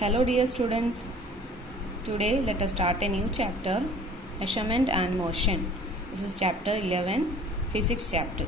Hello dear students, today let us start a new chapter, Measurement and Motion. This is chapter 11, Physics chapter.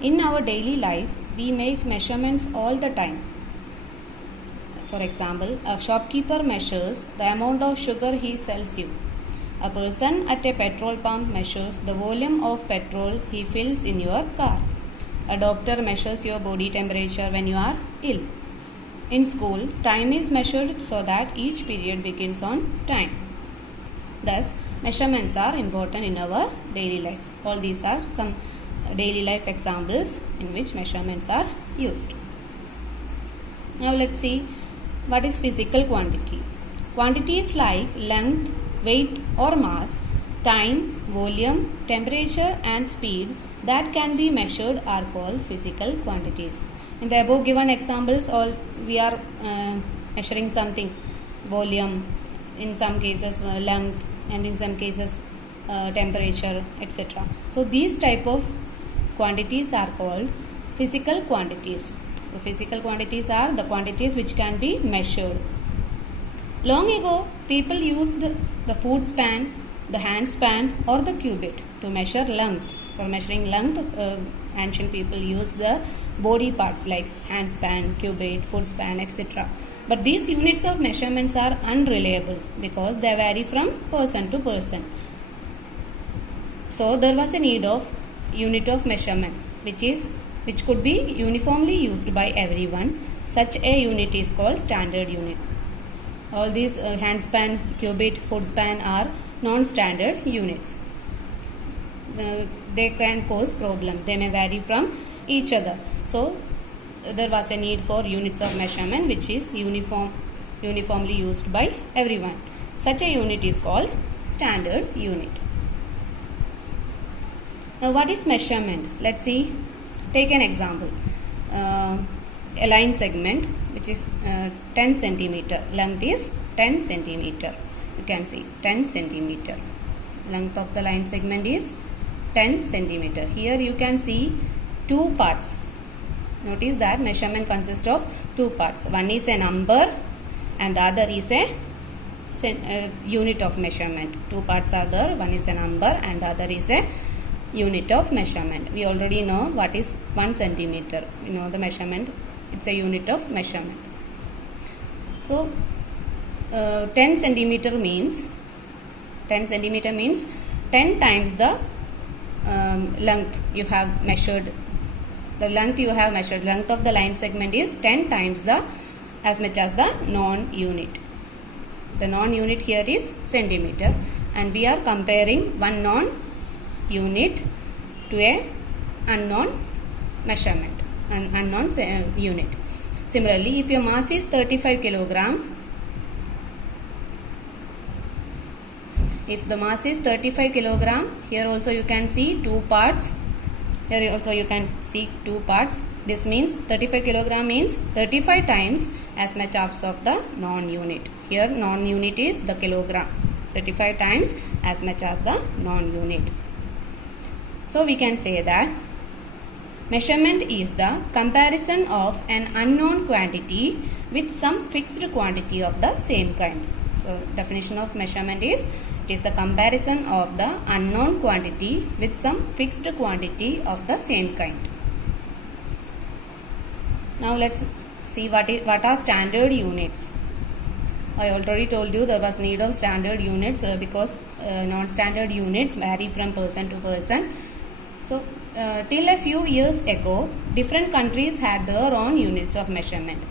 In our daily life, we make measurements all the time. For example, a shopkeeper measures the amount of sugar he sells you. A person at a petrol pump measures the volume of petrol he fills in your car. A doctor measures your body temperature when you are ill. In school, time is measured so that each period begins on time. Thus, measurements are important in our daily life. All these are some daily life examples in which measurements are used. Now let's see what is physical quantity. Quantities like length, weight or mass, time, volume, temperature and speed that can be measured are called physical quantities. In the above given examples, we are measuring something, volume, in some cases length, and in some cases temperature, etc. So these type of quantities are called physical quantities. The physical quantities are the quantities which can be measured. Long ago, people used the foot span, the hand span or the cubit to measure length. For measuring length, ancient people used the body parts like hand span, cubit, foot span, etc. But these units of measurements are unreliable because they vary from person to person. So there was a need of unit of measurements which could be uniformly used by everyone. Such a unit is called standard unit. All these hand span, cubit, foot span are non-standard units. They can cause problems. They may vary from each other. So there was a need for units of measurement which is uniformly used by everyone. Such a unit is called standard unit. Now what is measurement? Let's see. Take an example. A line segment which is 10 centimeter. Length is 10 centimeter. You can see 10 centimeter. Length of the line segment is 10 centimeter. Here you can see two parts. Notice that measurement consists of two parts. One is a number and the other is a unit of measurement. Two parts are there. One is a number and the other is a unit of measurement. We already know what is 1 centimeter. You know the measurement. It's a unit of measurement. So 10 centimeter means 10 times the length you have measured. The length you have measured, length of the line segment is 10 times as much as the non-unit. The non-unit here is centimeter and we are comparing one non-unit to a unknown measurement, an unknown unit. Similarly, if your mass is 35 kilogram, if the mass is 35 kilogram, here also you can see two parts. Here also you can see two parts. This means 35 kilogram means 35 times as much as of the non-unit. Here non-unit is the kilogram. 35 times as much as the non-unit. So we can say that measurement is the comparison of an unknown quantity with some fixed quantity of the same kind. So definition of measurement is, it is the comparison of the unknown quantity with some fixed quantity of the same kind. Now let's see what are standard units. I already told you there was need of standard units because non-standard units vary from person to person. So till a few years ago, different countries had their own units of measurement.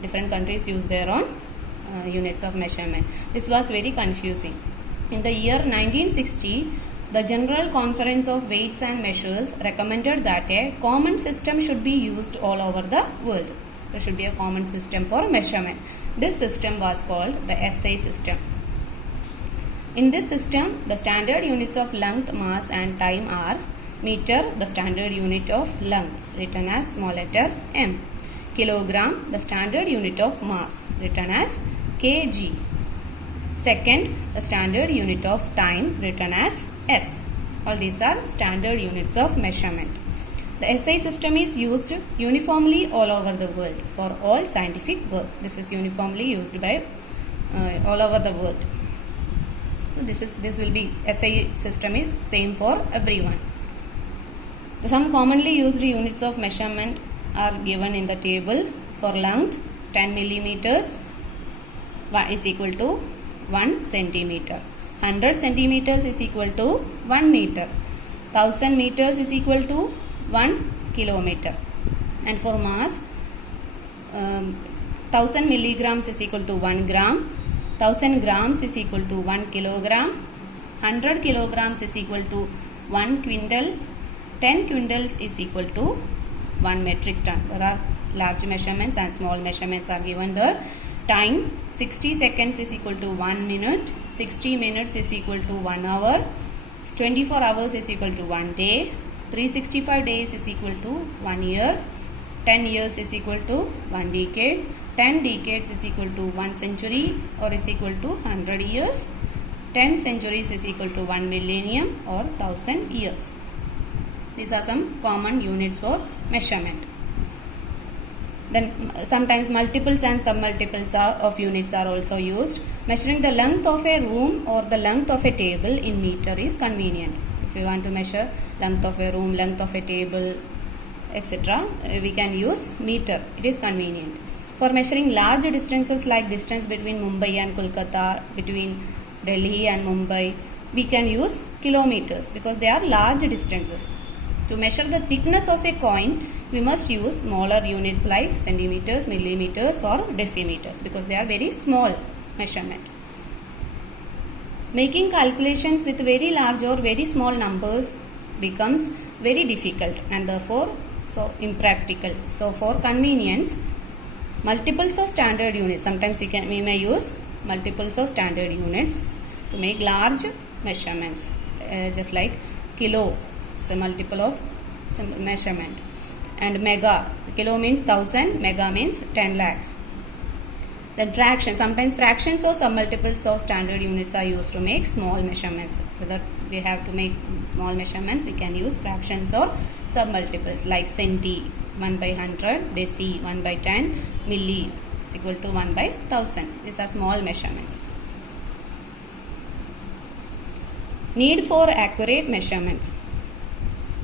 Different countries used their own units of measurement. This was very confusing. In the year 1960, the General Conference of Weights and Measures recommended that a common system should be used all over the world. There should be a common system for measurement. This system was called the SI system. In this system, the standard units of length, mass and time are meter, the standard unit of length, written as small letter m. Kilogram, the standard unit of mass, written as kg. Second, the standard unit of time, written as S. All these are standard units of measurement. The SI system is used uniformly all over the world for all scientific work. This is uniformly used by all over the world. So this will be SI system is same for everyone. Some commonly used units of measurement are given in the table. For length, 10 millimeters is equal to 1 centimeter. 100 centimeters is equal to 1 meter. 1000 meters is equal to 1 kilometer. And for mass, 1000 milligrams is equal to 1 gram. 1000 grams is equal to 1 kilogram. 100 kilograms is equal to 1 quintal. 10 quintals is equal to 1 metric ton. There are large measurements and small measurements are given there. Time, 60 seconds is equal to 1 minute. 60 minutes is equal to 1 hour. 24 hours is equal to 1 day. 365 days is equal to 1 year. 10 years is equal to 1 decade. 10 decades is equal to 1 century or is equal to 100 years. 10 centuries is equal to 1 millennium or 1000 years. These are some common units for measurement. Then sometimes multiples and submultiples of units are also used. Measuring the length of a room or the length of a table in meter is convenient. If you want to measure length of a room, length of a table, etc., we can use meter. It is convenient. For measuring large distances like distance between Mumbai and Kolkata, between Delhi and Mumbai, we can use kilometers because they are large distances. To measure the thickness of a coin, we must use smaller units like centimeters, millimeters or decimeters because they are very small measurement. Making calculations with very large or very small numbers becomes very difficult and therefore so impractical. So for convenience, multiples of standard units, sometimes we may use multiples of standard units to make large measurements, just like kilo. It's a multiple of some measurement. And mega, kilo means 1000, mega means 10 lakh. Then fraction, sometimes fractions or submultiples of standard units are used to make small measurements. Whether we have to make small measurements, we can use fractions or submultiples like centi, 1 by 100, deci, 1 by 10, milli is equal to 1 by 1000. These are small measurements. Need for accurate measurements.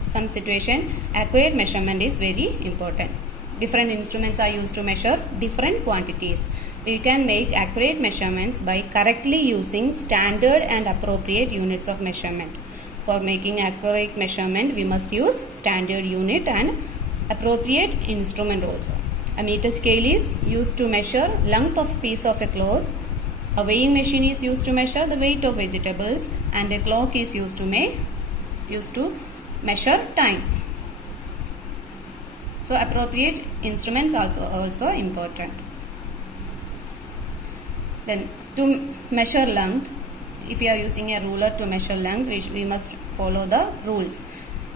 Some situation, accurate measurement is very important. Different instruments are used to measure different quantities. We can make accurate measurements by correctly using standard and appropriate units of measurement. For making accurate measurement, we must use standard unit and appropriate instrument also. A meter scale is used to measure length of piece of a cloth. A weighing machine is used to measure the weight of vegetables, and a clock is used to measure time. So appropriate instruments also important. Then to measure length, if you are using a ruler to measure length, we must follow the rules.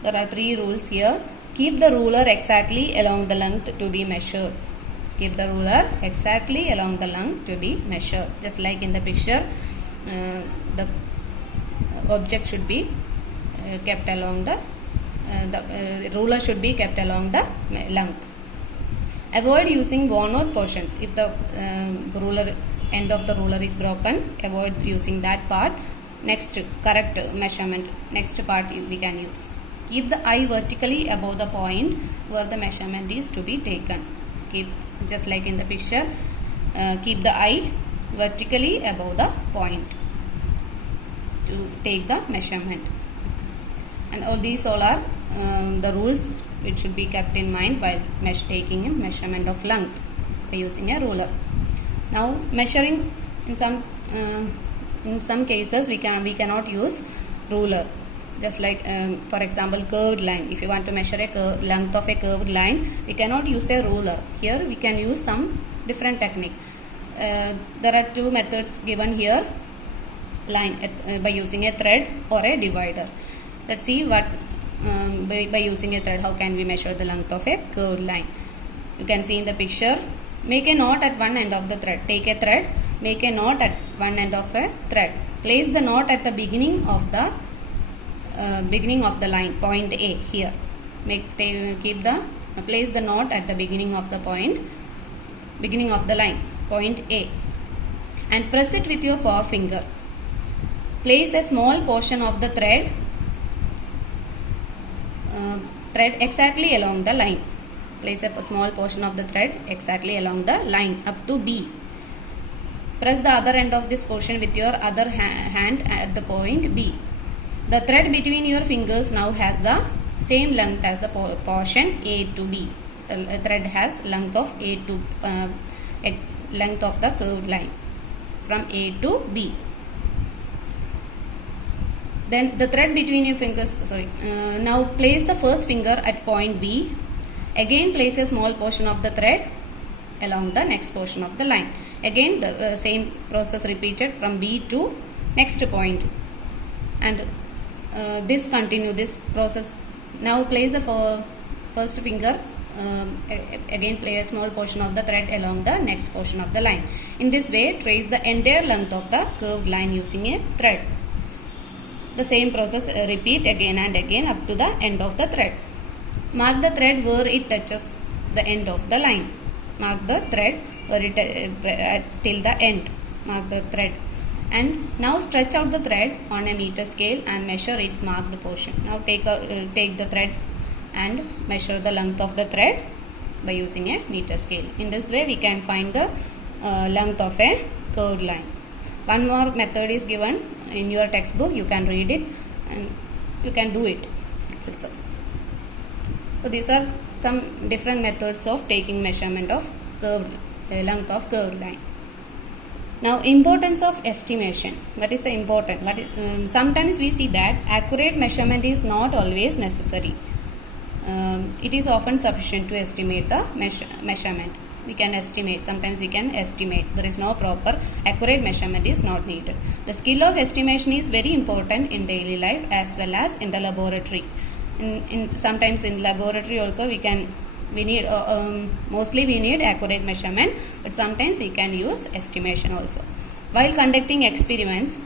There are 3 rules here. Keep the ruler exactly along the length to be measured. Keep the ruler exactly along the length to be measured. Just like in the picture, the object should be kept along the ruler should be kept along the length. Avoid using worn-out portions. If the ruler end of the ruler is broken, avoid using that part. Next, correct measurement. Next part we can use. Keep the eye vertically above the point where the measurement is to be taken. Keep, just like in the picture, keep the eye vertically above the point to take the measurement. And all these are the rules which should be kept in mind while taking a measurement of length by using a ruler. Now measuring, in some cases we cannot use ruler. Just like for example curved line. If you want to measure a length of a curved line, we cannot use a ruler. Here we can use some different technique. There are 2 methods given here. By using a thread or a divider. Let's see what by using a thread how can we measure the length of a curved line. You can see in the picture. Make a knot at one end of the thread. Take a thread, make a knot at one end of a thread. Place the knot at the beginning of the line, point A here. place the knot at the beginning of the line, point A, and press it with your forefinger. Place a small portion of the thread exactly along the line. Place a small portion of the thread exactly along the line up to B. Press the other end of this portion with your other hand at the point B. The thread between your fingers now has the same length as the portion A to B. The thread has length of length of the curved line from A to B. Then the thread between your fingers, now place the first finger at point B. Again place a small portion of the thread along the next portion of the line. Again the same process repeated from B to next point. And this process. Now place the first finger, again place a small portion of the thread along the next portion of the line. In this way, trace the entire length of the curved line using a thread. The same process repeat again and again up to the end of the thread. Mark the thread where it touches the end of the line. Mark the thread where it till the end. Mark the thread. And now stretch out the thread on a meter scale and measure its marked portion. Now take the thread and measure the length of the thread by using a meter scale. In this way we can find the length of a curved line. One more method is given in your textbook. You can read it and you can do it also. So these are some different methods of taking measurement of length of curved line. Now, importance of estimation. What is the important? Sometimes we see that accurate measurement is not always necessary. It is often sufficient to estimate the measurement. We can estimate. Sometimes we can estimate. There is no proper accurate measurement is not needed. The skill of estimation is very important in daily life as well as in the laboratory. Sometimes in laboratory also mostly we need accurate measurement, but sometimes we can use estimation also. While conducting experiments,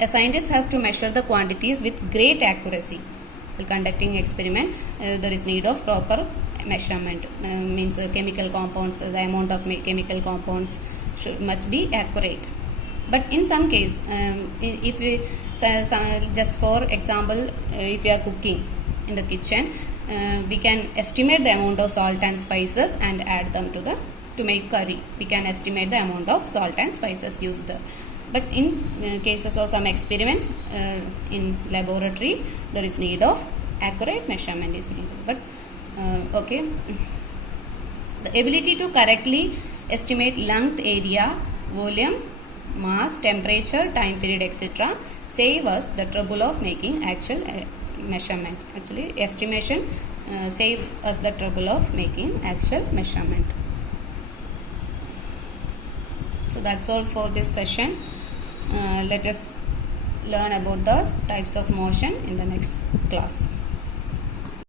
a scientist has to measure the quantities with great accuracy. While conducting experiment, there is need of proper measurement. Means chemical compounds, the amount of chemical compounds must be accurate. But in some case, if we just for example, if we are cooking in the kitchen, we can estimate the amount of salt and spices and add them to make curry. We can estimate the amount of salt and spices used there. But in cases of some experiments in laboratory, there is need of accurate measurement is needed. But okay, the ability to correctly estimate length, area, volume, mass, temperature, time period, etc. save us the trouble of making actual measurement. Actually, estimation save us the trouble of making actual measurement. So that's all for this session. Let us learn about the types of motion in the next class.